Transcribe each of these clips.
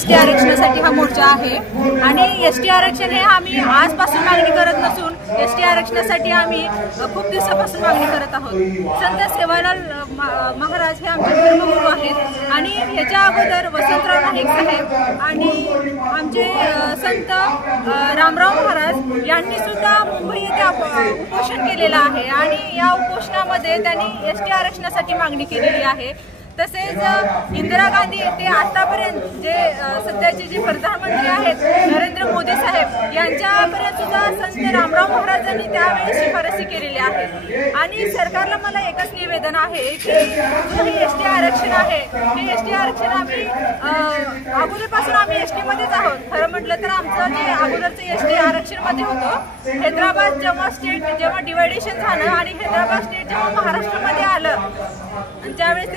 ST आरक्षणासाठी हा मोर्चा आहे आणि एसटी आरक्षण हे आम्ही आजपासून मागणी करत नसून एसटी आरक्षणासाठी आम्ही खूप दिवसापासून मागणी करत आहोत। संत सेवालाल महाराज हे आमचे धर्मगुरू आहेत आणि याच्या अगोदर वसंतराव नाईक साहेब आणि आमचे संत रामराव महाराज यांनी सुद्धा मुंबई येथे उपोषण केलेलं आहे आणि या उपोषणामध्ये त्यांनी एसटी आरक्षणासाठी मागणी केलेली आहे। तसेच इंदिरा गांधी ते आतापर्यंत जे सध्याचे जे प्रधानमंत्री आहेत नरेंद्र मोदी साहेब यांच्यापर्यंत सुद्धा संत रामराव महाराजांनी त्यावेळी शिफारसी केलेल्या आहेत आणि सरकारला मला एकच निवेदन आहे की हे एसटी आरक्षण आहे हे एसटी आरक्षण आम्ही अगोदरपासून आम्ही एसटी मध्येच आहोत। खरं म्हटलं तर आमचं जे अगोदरचं एसटी आरक्षण मध्ये होतं हैदराबाद जेव्हा डिवायडेशन झालं आणि हैदराबाद स्टेट जेव्हा महाराष्ट्रामध्ये आलं त्यावेळेस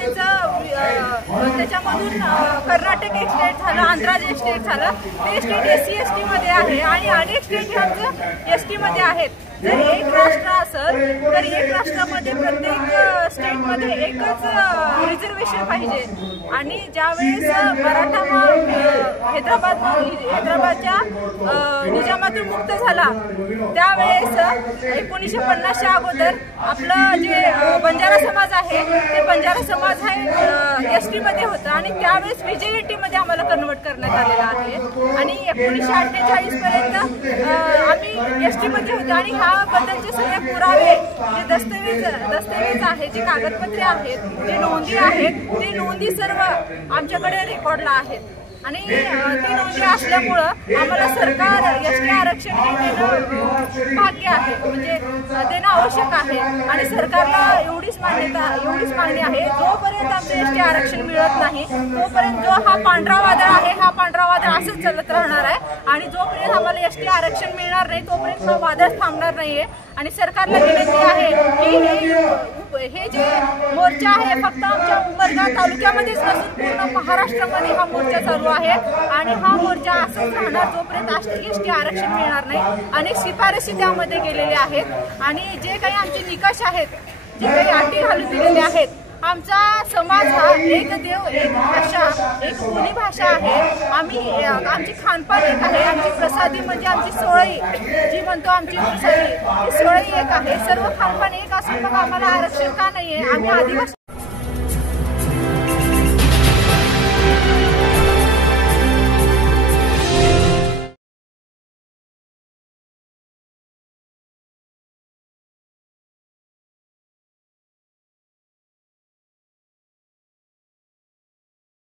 त्याच्यामधून कर्नाटक एक स्टेट झालं आंध्रा जे स्टेट झालं ते स्टेट एससी एसटी मध्ये आहे आणि अनेक स्टेट आमचं एसटी मध्ये आहेत। जर एक राष्ट्र असेल तर एक राष्ट्रामध्ये प्रत्येक स्टेटमध्ये एकच रिझर्वेशन पाहिजे आणि ज्यावेळेस मराठा हैदराबादच्या निजामातून मुक्त झाला त्यावेळेस 1950च्या अगोदर आपलं जे बंजारा समाज आहे ते बंजारा समाज हे एसटी मध्ये होतं आणि त्यावेळेस विजेएटी मध्ये आम्हाला कन्वर्ट करण्यात आलेलं आहे आणि 1948 पर्यंत आम्ही एसटी मध्ये होतो आणि ह्याबद्दलचे सगळे पुरावे जे दस्तऐवज आहेत जे कागदपत्रे आहेत जे नोंदी आहेत ते नोंदी सर्व आमच्याकडे रेकॉर्डला आहेत आणि ती नोंदी असल्यामुळं आम्हाला सरकार एसटी आरक्षण हे देणं भाग्य आहे म्हणजे देणं आवश्यक आहे आणि सरकारला एवढीच मागणी आहे जोपर्यंत आमचं एसटी आरक्षण मिळत नाही तोपर्यंत जो हा पांढरा वादळ आहे हा पांढरा वादळ असंच चालत राहणार आहे आणि जोपर्यंत आम्हाला एसटी आरक्षण मिळणार नाही तोपर्यंत हा वादळ थांबणार नाहीये आणि सरकारला विनंती आहे की हे जे मोर्चा आहे फक्त आमच्या उमरगा तालुक्यामध्येच नसून पूर्ण महाराष्ट्रामध्ये हा मोर्चा चालू आहे आणि हा मोर्चा असंच राहणार जोपर्यंत एसटी आरक्षण मिळणार नाही। अनेक शिफारसी त्यामध्ये गेलेल्या आहेत आणि जे काही आमचे निकष आहेत जे काही अटी घालून दिलेले आहेत आमचा समाज हा एक देव एक भाषा एक बोली भाषा आहे। आमची खानपान एक आहे आमची प्रसादी म्हणजे आमची सोळई जी म्हणतो आमची प्रसादी ती सोळई एक आहे सर्व खानपान एक असून मग आम्हाला आरक्षण का नाहीये आम्ही आदिवासी